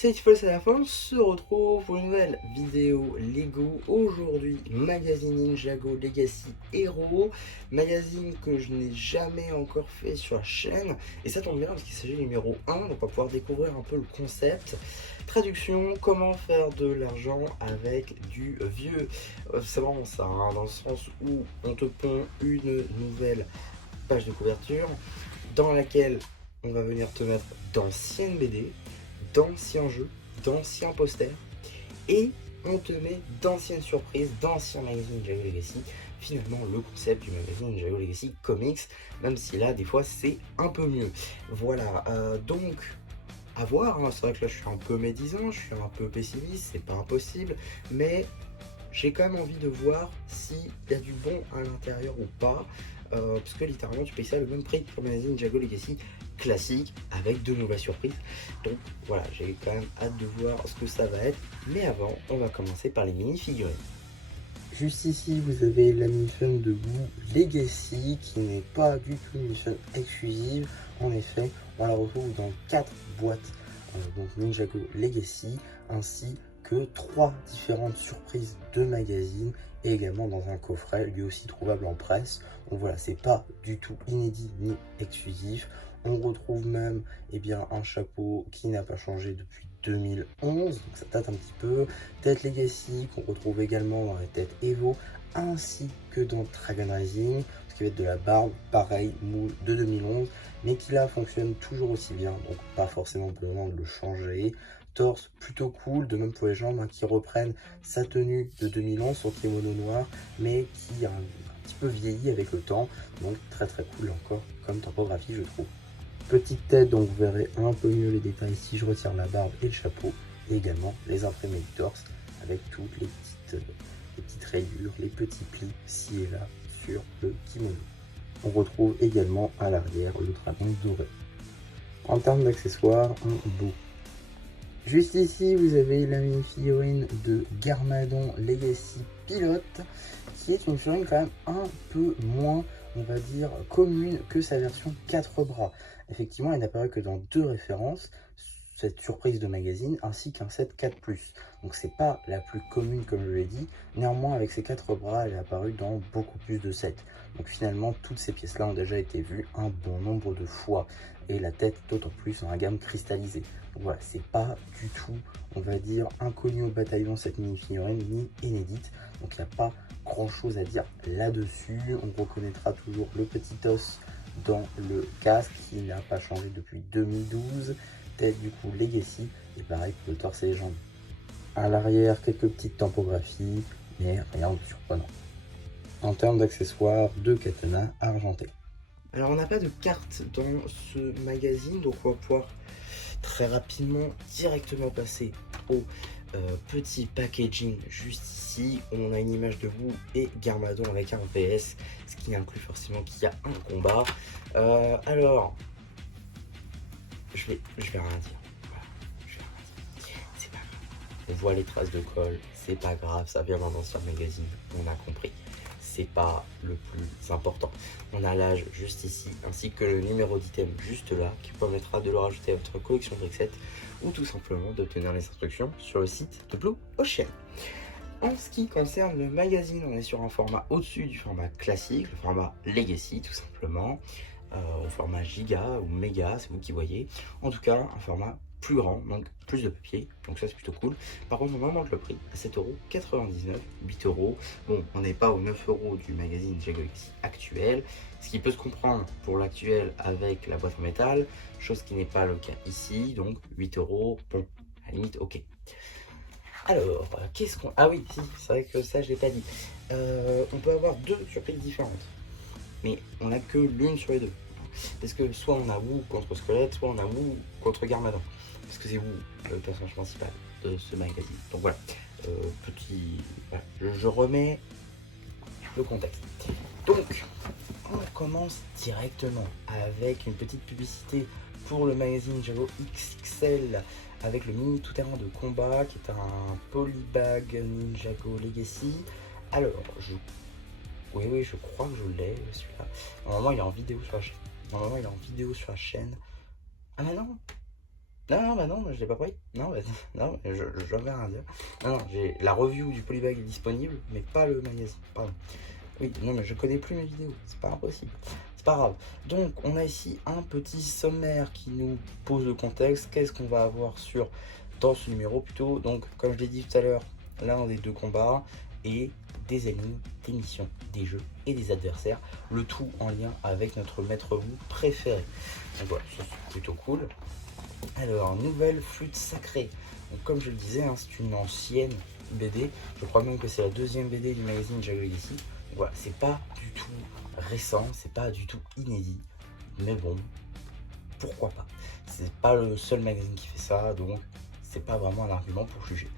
C'est c'est la fin, on se retrouve pour une nouvelle vidéo Lego. Aujourd'hui, magazine Ninjago Legacy Hero, magazine que je n'ai jamais encore fait sur la chaîne. Et ça tombe bien parce qu'il s'agit du numéro 1, donc on va pouvoir découvrir un peu le concept. Traduction, comment faire de l'argent avec du vieux. C'est vraiment ça, hein, dans le sens où on te pond une nouvelle page de couverture dans laquelle on va venir te mettre d'anciennes BD, d'anciens jeux, d'anciens posters, et on te met d'anciennes surprises, d'anciens magazines Ninjago Legacy. Finalement, le concept du magazine Ninjago Legacy Comics, même si là, des fois, c'est un peu mieux. Voilà, donc, à voir, hein. C'est vrai que là, je suis un peu médisant, je suis un peu pessimiste, c'est pas impossible, mais j'ai quand même envie de voir s'il y a du bon à l'intérieur ou pas, parce que littéralement tu payes ça le même prix que le magazine Ninjago Legacy classique avec de nouvelles surprises. Donc voilà, j'ai quand même hâte de voir ce que ça va être, mais avant on va commencer par les mini-figurines. Juste ici, vous avez la mini-figurine de Boo Legacy qui n'est pas du tout une mini-figurine exclusive. En effet, on la retrouve dans 4 boîtes, donc Ninjago Legacy, ainsi que 3 différentes surprises de magazines et également dans un coffret, lui aussi trouvable en presse. Donc voilà, c'est pas du tout inédit ni exclusif. On retrouve même un chapeau qui n'a pas changé depuis 2011, donc ça date un petit peu. Tête Legacy qu'on retrouve également dans la tête Evo, ainsi que dans Dragon Rising, ce qui va être de la barbe, pareil, moule de 2011, mais qui là fonctionne toujours aussi bien, donc pas forcément besoin de le changer. Torse plutôt cool, de même pour les jambes, hein, qui reprennent sa tenue de 2011, son kimono noir, mais qui a un petit peu vieilli avec le temps, donc très cool encore comme typographie je trouve. Petite tête, donc vous verrez un peu mieux les détails si je retire la barbe et le chapeau, et également les imprimés du torse avec toutes les petites rayures, les petits plis ci et là sur le kimono. On retrouve également à l'arrière le dragon doré. En termes d'accessoires, un beau. Juste ici, vous avez la mini-figurine de Garmadon Legacy Pilote, qui est une figurine quand même un peu moins, on va dire, commune que sa version 4 bras. Effectivement, elle n'apparaît que dans 2 références, cette surprise de magazine, ainsi qu'un set 4+. Donc c'est pas la plus commune comme je l'ai dit, néanmoins avec ses 4 bras, elle est apparue dans beaucoup plus de sets. Donc finalement, toutes ces pièces-là ont déjà été vues un bon nombre de fois, et la tête d'autant plus en gamme cristallisée. Donc voilà, c'est pas du tout, on va dire, inconnu au bataillon cette mini-figurine, ni inédite. Donc il n'y a pas grand chose à dire là-dessus. On reconnaîtra toujours le petit os dans le casque qui n'a pas changé depuis 2012. Tête du coup Legacy, et pareil pour le torse et les jambes. À l'arrière, quelques petites tampographies, mais rien de surprenant. En termes d'accessoires, 2 katanas argentés. Alors on n'a pas de carte dans ce magazine, donc on va pouvoir très rapidement directement passer au petit packaging juste ici. On a une image de vous et Garmadon avec un VS, ce qui inclut forcément qu'il y a un combat. Alors, je vais rien dire. Voilà, je vais rien dire. C'est pas grave. On voit les traces de colle, c'est pas grave, ça vient d'un ancien magazine, on a compris. C'est pas le plus important. On a l'âge juste ici, ainsi que le numéro d'item juste là, qui permettra de le rajouter à votre collection Brickset, ou tout simplement d'obtenir les instructions sur le site de Blue Ocean. En ce qui concerne le magazine, on est sur un format au-dessus du format classique, le format Legacy tout simplement, au format giga ou méga, c'est vous qui voyez. En tout cas, un format plus grand, donc plus de papier, donc ça c'est plutôt cool. Par contre, on augmente le prix à 7,99 €, 8 €. Bon, on n'est pas aux 9 € du magazine Ninjago Legacy actuel, ce qui peut se comprendre pour l'actuel avec la boîte en métal, chose qui n'est pas le cas ici, donc 8 €, bon, à la limite, ok. Alors, qu'est-ce qu'on... Ah oui, si, c'est vrai que ça je l'ai pas dit. On peut avoir 2 surprises différentes, mais on n'a que l'une sur les 2. Parce que soit on a Wu contre Squelette, soit on a Wu contre Garmadon. Parce que c'est Wu le personnage principal de ce magazine. Donc voilà, voilà. Je remets le contexte. Donc, on commence directement avec une petite publicité pour le magazine Ninjago XXL avec le mini tout-terrain de combat qui est un Polybag Ninjago Legacy. Alors, oui, je crois que je l'ai celui-là. Normalement, il est en vidéo sur la chaîne. Ah mais non. Non, bah non, je l'ai pas pris. Non, bah, non, je vais rien dire. Non, j'ai la review du Polybag est disponible, mais pas le magazine. Pardon. Oui, non, mais je connais plus mes vidéos. C'est pas impossible. C'est pas grave. Donc, on a ici un petit sommaire qui nous pose le contexte. Qu'est-ce qu'on va avoir dans ce numéro plutôt. Donc, comme je l'ai dit tout à l'heure, l'un des deux combats et des énigmes, des missions, des jeux et des adversaires. Le tout en lien avec notre maître roue préféré. Donc voilà, ça c'est plutôt cool. Alors, nouvelle flûte sacrée. Donc, comme je le disais, hein, c'est une ancienne BD. Je crois même que c'est la deuxième BD du magazine Jago Legacy. Donc voilà, c'est pas du tout récent, c'est pas du tout inédit. Mais bon, pourquoi pas. C'est pas le seul magazine qui fait ça, donc c'est pas vraiment un argument pour juger.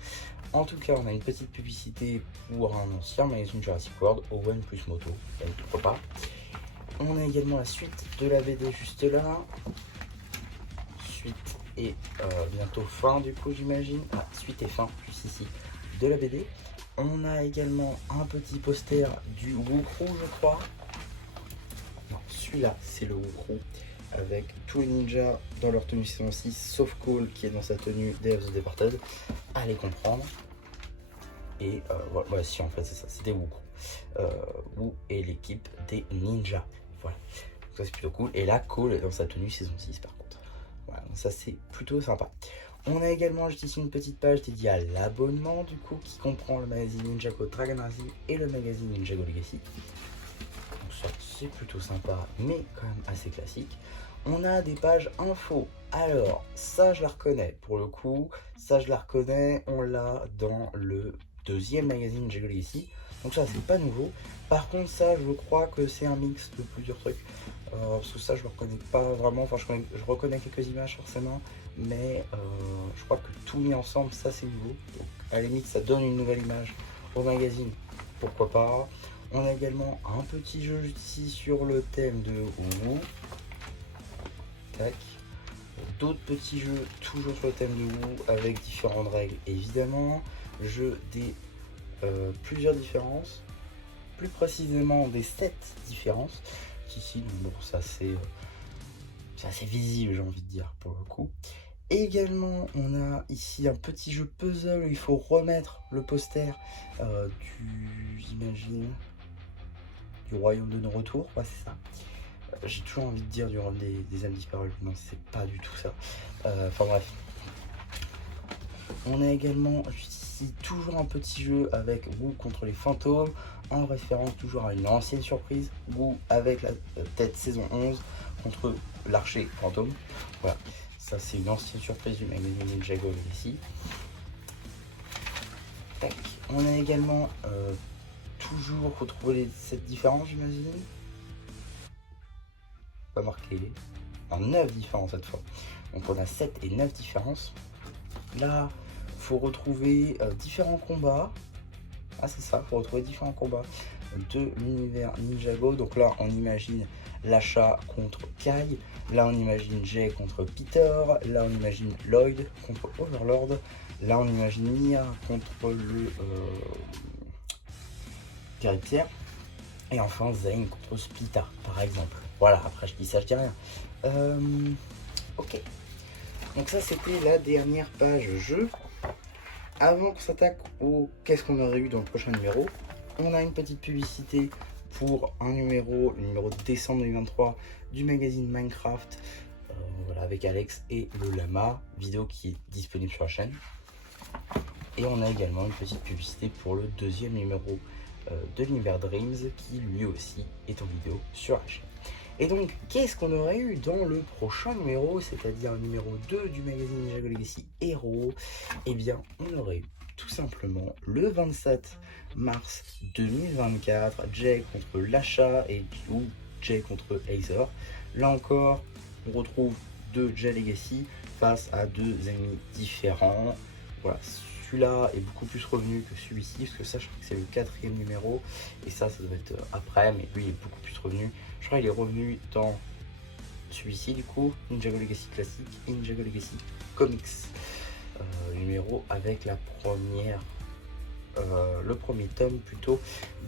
En tout cas, on a une petite publicité pour un ancien magazine Jurassic World, Owen plus Moto, donc pourquoi pas. On a également la suite de la BD juste là. Suite et bientôt fin du coup j'imagine. Ah, suite et fin juste ici de la BD. On a également un petit poster du Wukru je crois. Non, celui-là c'est le Wukru avec tous les ninjas dans leur tenue saison 6 sauf Cole qui est dans sa tenue Day of the Departed. Allez comprendre. Et voilà, si en fait c'est ça, c'était Wukru. Wu et l'équipe des ninjas. Voilà. Donc ça c'est plutôt cool. Et là Cole est dans sa tenue saison 6 par contre. Voilà, donc ça c'est plutôt sympa. On a également juste ici une petite page dédiée à l'abonnement du coup qui comprend le magazine Ninjago Dragon Rising et le magazine Ninjago Legacy. Donc ça c'est plutôt sympa mais quand même assez classique. On a des pages info. Alors ça je la reconnais pour le coup, ça je la reconnais, on l'a dans le deuxième magazine Ninjago Legacy. Donc ça c'est pas nouveau. Par contre ça je crois que c'est un mix de plusieurs trucs. Parce que ça je ne reconnais pas vraiment, enfin je reconnais quelques images forcément, mais je crois que tout mis ensemble ça c'est nouveau. Donc à la limite ça donne une nouvelle image au magazine, pourquoi pas. On a également un petit jeu ici sur le thème de Wu. Tac. D'autres petits jeux toujours sur le thème de Wu avec différentes règles évidemment. Jeu des plusieurs différences, plus précisément des 7 différences. Ici, bon, c'est assez visible, j'ai envie de dire, pour le coup. Et également, on a ici un petit jeu puzzle où il faut remettre le poster j'imagine, du royaume de nos retours. Ouais, c'est ça. J'ai toujours envie de dire du royaume des âmes disparues. Non, c'est pas du tout ça. Enfin bref. On a également ici toujours un petit jeu avec Wu contre les fantômes, en référence toujours à une ancienne surprise, Wu avec la tête saison 11 contre l'archer fantôme. Voilà, ça c'est une ancienne surprise du magazine Ninjago ici. Tac. On a également toujours retrouvé cette différence j'imagine. Pas marqué. En 9 différences cette fois. Donc on a 7 et 9 différences. Là, faut retrouver différents combats. Ah c'est ça, faut retrouver différents combats de l'univers Ninjago. Donc là on imagine l'achat contre Kai, là on imagine Jay contre Peter, là on imagine Lloyd contre Overlord, là on imagine Mia contre le Gary Pierre, et enfin Zane contre Splita par exemple. Voilà, après je dis ça, je dis rien. Ok. Donc ça c'était la dernière page jeu. Avant qu'on s'attaque au qu'est-ce qu'on aurait eu dans le prochain numéro, on a une petite publicité pour un numéro, le numéro de décembre 2023 du magazine Minecraft, voilà, avec Alex et le lama, vidéo qui est disponible sur la chaîne. Et on a également une petite publicité pour le deuxième numéro de l'univers Dreams qui lui aussi est en vidéo sur la chaîne. Et donc, qu'est-ce qu'on aurait eu dans le prochain numéro, c'est-à-dire le numéro 2 du magazine Ninjago Legacy Hero? Eh bien, on aurait eu tout simplement le 27 mars 2024, Jay contre Lasha et Jay contre Aether. Là encore, on retrouve deux Jay Legacy face à deux ennemis différents. Voilà, celui-là est beaucoup plus revenu que celui-ci, parce que ça, je crois que c'est le 4e numéro, et ça doit être après, mais lui il est beaucoup plus revenu. Je crois qu'il est revenu dans celui-ci, du coup, Ninjago Legacy classique et Ninjago Legacy Comics. Numéro avec la première, le premier tome plutôt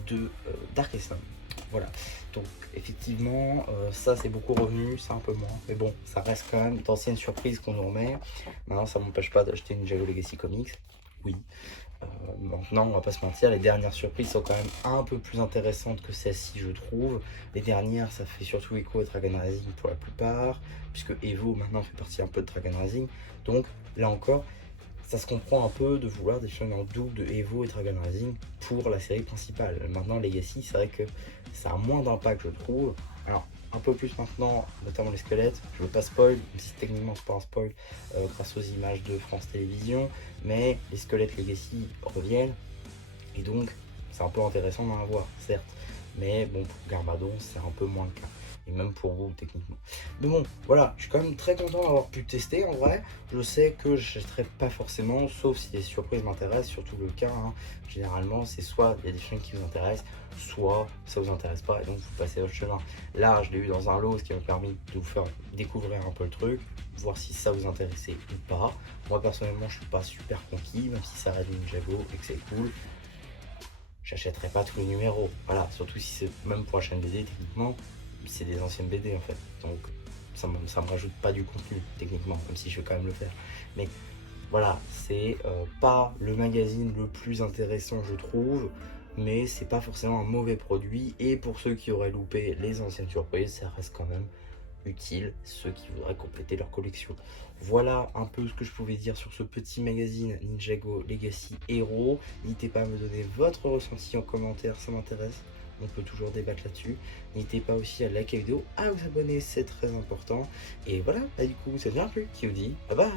de Darkest Sun. Voilà, donc effectivement, ça c'est beaucoup revenu, c'est un peu moins, mais bon, ça reste quand même d'anciennes surprises qu'on nous remet. Maintenant, ça m'empêche pas d'acheter une Jago Legacy Comics, oui. Maintenant, on va pas se mentir, les dernières surprises sont quand même un peu plus intéressantes que celles-ci, je trouve. Les dernières, ça fait surtout écho à Dragon Rising pour la plupart, puisque Evo maintenant fait partie un peu de Dragon Rising. Donc là encore, ça se comprend un peu de vouloir des choses en double de Evo et Dragon Rising pour la série principale. Maintenant, Legacy, c'est vrai que ça a moins d'impact, je trouve. Alors, un peu plus maintenant, notamment les squelettes. Je veux pas spoil, même si techniquement c'est pas un spoil, grâce aux images de France Télévisions, mais les squelettes Legacy reviennent, et donc c'est un peu intéressant d'en avoir, certes. Mais bon, pour Garbadon, c'est un peu moins le cas. Et même pour vous, techniquement. Mais bon, voilà, je suis quand même très content d'avoir pu tester, en vrai. Je sais que je n'achèterai pas forcément, sauf si des surprises m'intéressent, surtout le cas. Hein. Généralement, c'est soit il y a des films qui vous intéressent, soit ça vous intéresse pas, et donc vous passez votre chemin. Là, je l'ai eu dans un lot, ce qui m'a permis de vous faire découvrir un peu le truc, voir si ça vous intéressait ou pas. Moi, personnellement, je suis pas super conquis, même si ça reste une Jago et que c'est cool. J'achèterai pas tous les numéros, voilà, surtout si c'est même pour la chaîne BD, techniquement, c'est des anciennes BD en fait, donc ça me rajoute pas du contenu, techniquement, même si je vais quand même le faire. Mais voilà, c'est pas le magazine le plus intéressant, je trouve, mais c'est pas forcément un mauvais produit, et pour ceux qui auraient loupé les anciennes surprises, ça reste quand même utile, ceux qui voudraient compléter leur collection. Voilà un peu ce que je pouvais dire sur ce petit magazine Ninjago Legacy Hero. N'hésitez pas à me donner votre ressenti en commentaire, ça m'intéresse. On peut toujours débattre là-dessus. N'hésitez pas aussi à liker la vidéo, à vous abonner, c'est très important. Et voilà, bah du coup, ça ne vient plus. Qui vous dit bye bye.